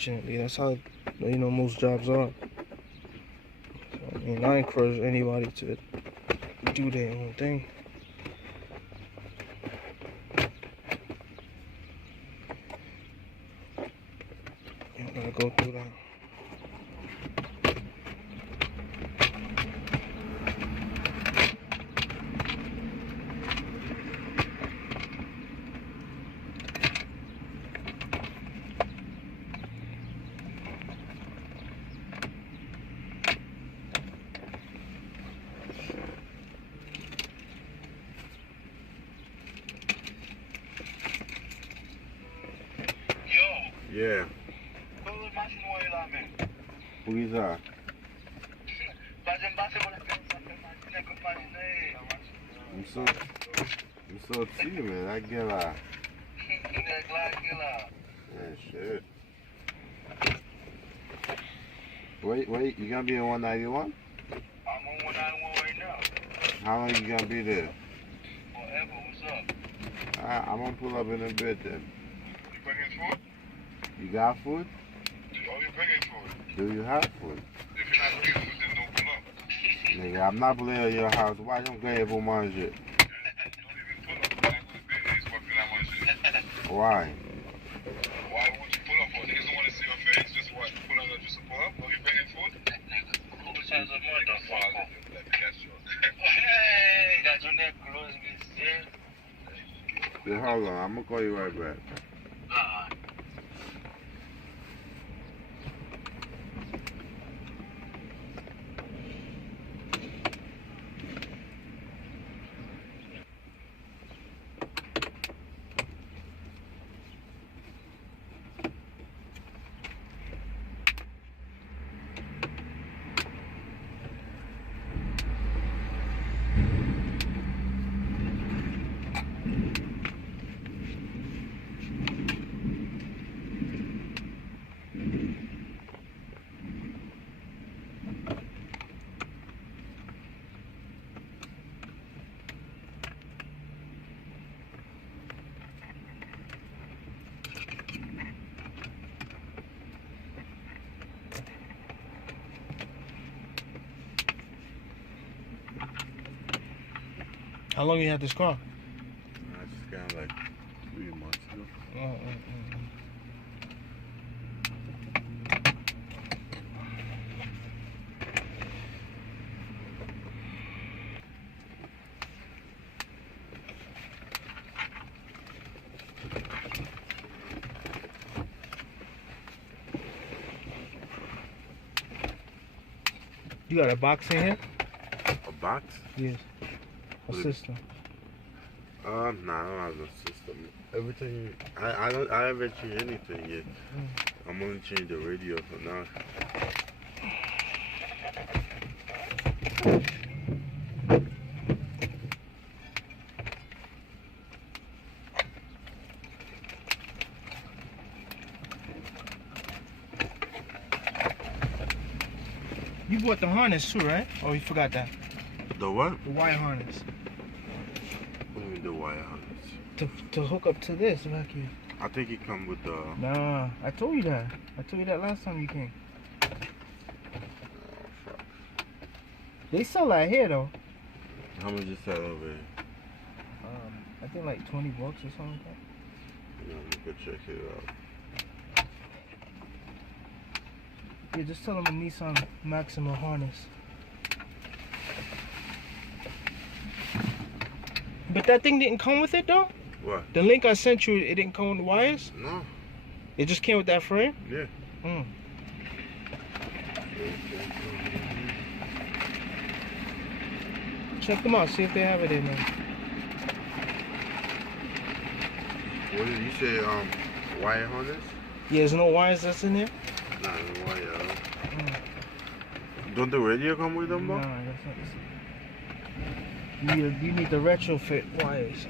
unfortunately. That's how, you know, most jobs are. So, I mean, I encourage anybody to do their own thing. You gotta go through that. Yeah. Who is that? I'm so chill, man. I get la. Yeah, shit. Wait, you gonna be in 191? I'm on 191 right now. How long you gonna be there? Forever, what's up? Alright, I'm gonna pull up in a bit then. You bringing food? You got food? Oh, you bringing food? Do you have food? If you're not bringing food, then don't pull up. Nigga, I'm not playing at your house. Why don't get pour manger? Don't even pull up. You're not going to be there. What can I manger? Why? Why would you pull up for? Niggas don't want to see your face. Just what? Pull up just to pull up? Are you bringing food? Who says a motherfucker? Let me catch you. Hey, got your neck close, mister. Yeah, hold on. I'm gonna call you right back. How long you had this car? I just got like 3 months ago. You got a box in here? A box? Yes. A system. Nah, I don't have no system. Everything, I haven't changed anything yet. I'm only changing the radio for now. You bought the harness too, right? Oh, you forgot that. The what? The wire harness. What do you mean the wire harness? To hook up to this back here. I think it come with the... Nah, I told you that. I told you that last time you came. Oh, fuck. They sell that here though. How much is that over here? I think like 20 bucks or something like that. Yeah, I'm gonna go check it out. Yeah, just tell them a Nissan Maxima harness. But that thing didn't come with it though? What? The link I sent you, it didn't come with the wires? No. It just came with that frame? Yeah. Check them out, see if they have it in there. What did you say, wire harness? Yeah, there's no wires that's in there? Nah, no wire. Don't the radio come with them though? Nah, that's not the same. You need the retrofit wires.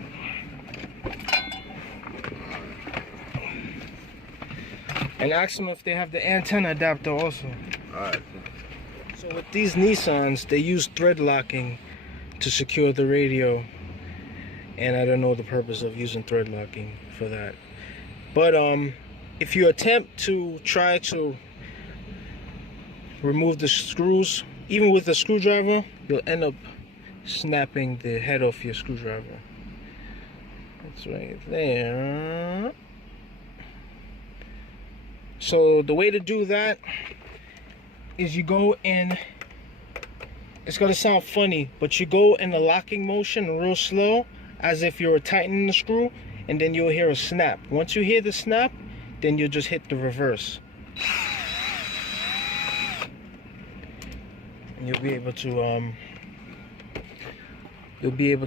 And ask them if they have the antenna adapter also. Alright. So with these Nissans, they use thread locking to secure the radio. And I don't know the purpose of using thread locking for that. But if you attempt to try to remove the screws, even with a screwdriver, you'll end up snapping the head off your screwdriver. It's right there. So the way to do that is you go in, it's gonna sound funny, but you go in the locking motion real slow, as if you were tightening the screw, and then you'll hear a snap. Once you hear the snap, then you'll just hit the reverse. And you'll be able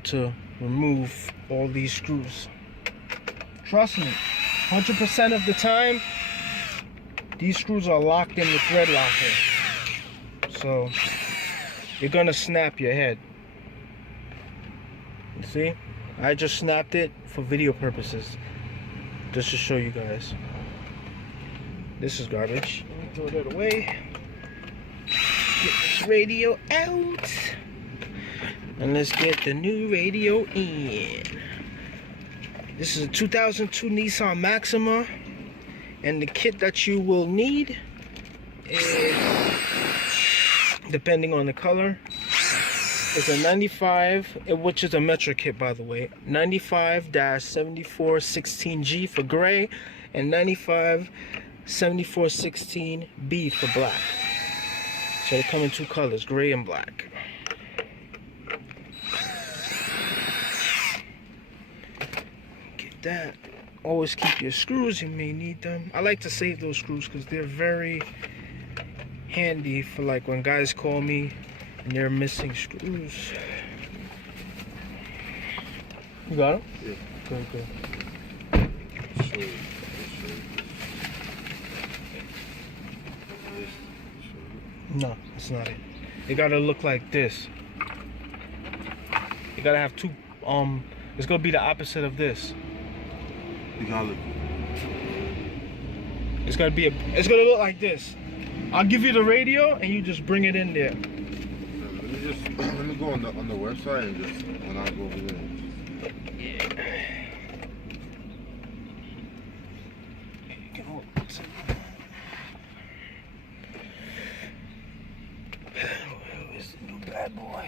to remove all these screws. Trust me, 100% of the time, these screws are locked in the thread locker. So you're gonna snap your head. You see? I just snapped it for video purposes, just to show you guys. This is garbage. Let me throw that away. Get this radio out. And let's get the new radio in. This is a 2002 Nissan Maxima. And the kit that you will need is, depending on the color, is a 95, which is a Metro kit, by the way, 95-7416G for gray, and 95-7416B for black. So they come in two colors, gray and black. Get that. Always keep your screws, you may need them. I like to save those screws because they're very handy for like when guys call me and they're missing screws. You got them? Yeah. Good, good. No, that's not it. It gotta look like this. You gotta have two, it's gonna be the opposite of this. You gotta look. It's gonna look like this. I'll give you the radio and you just bring it in there. Let me go on the website and just when I go over there. Yeah. Where's the new bad boy?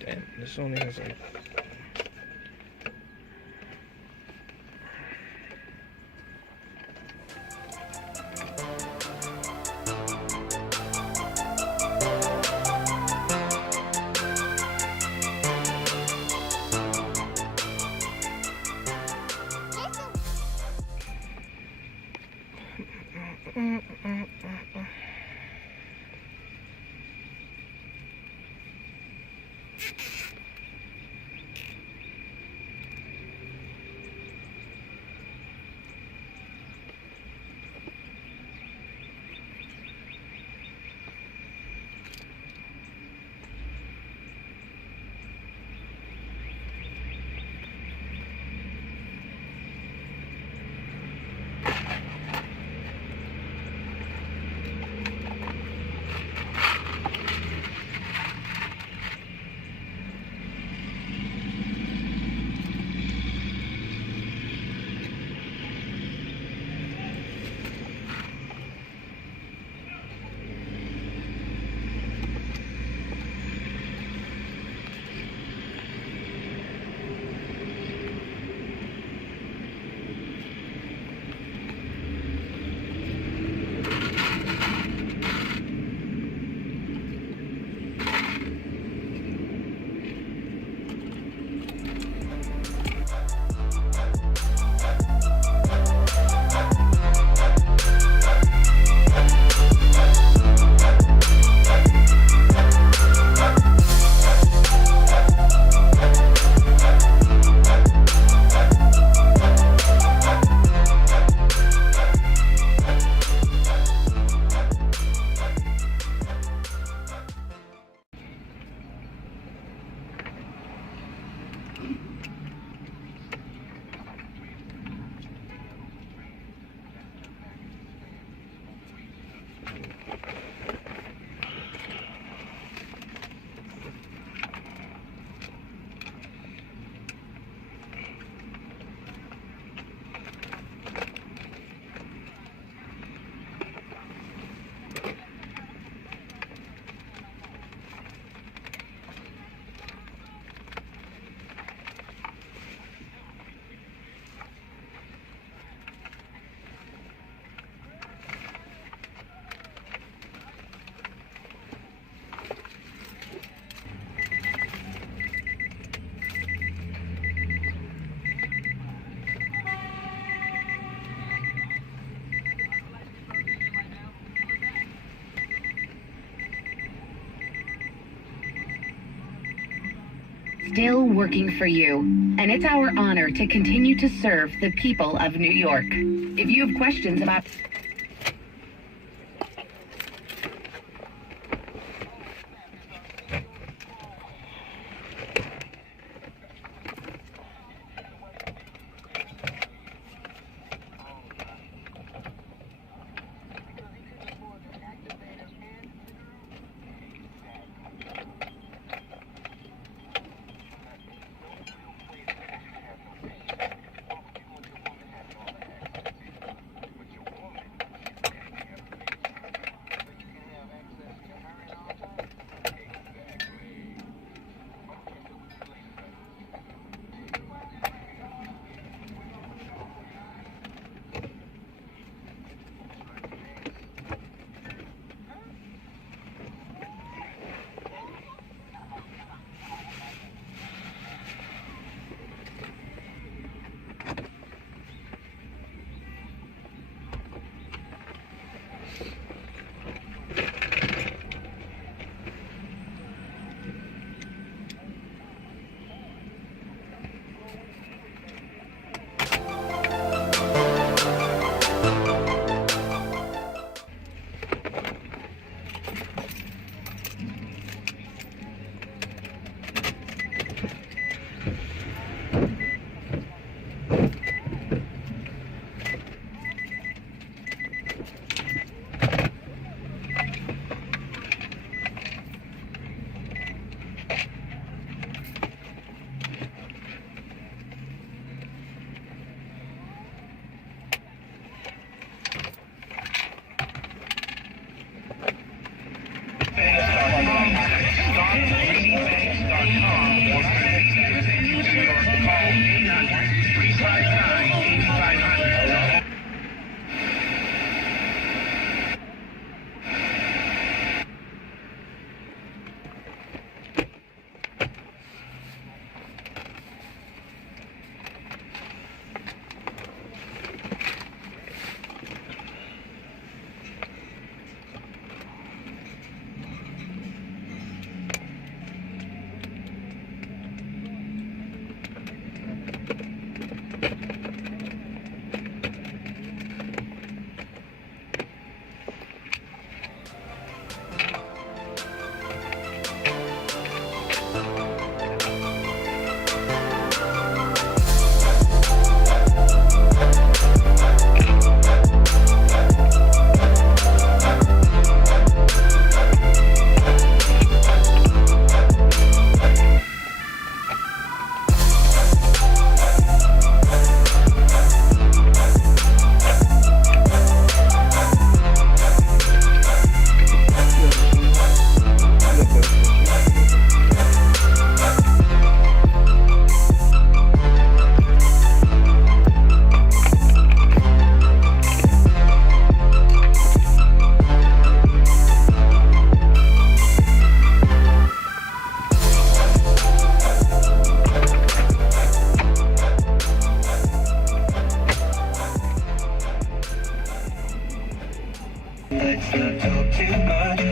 Damn, this only has like... still working for you, and it's our honor to continue to serve the people of New York. If you have questions about Let's not talk too much.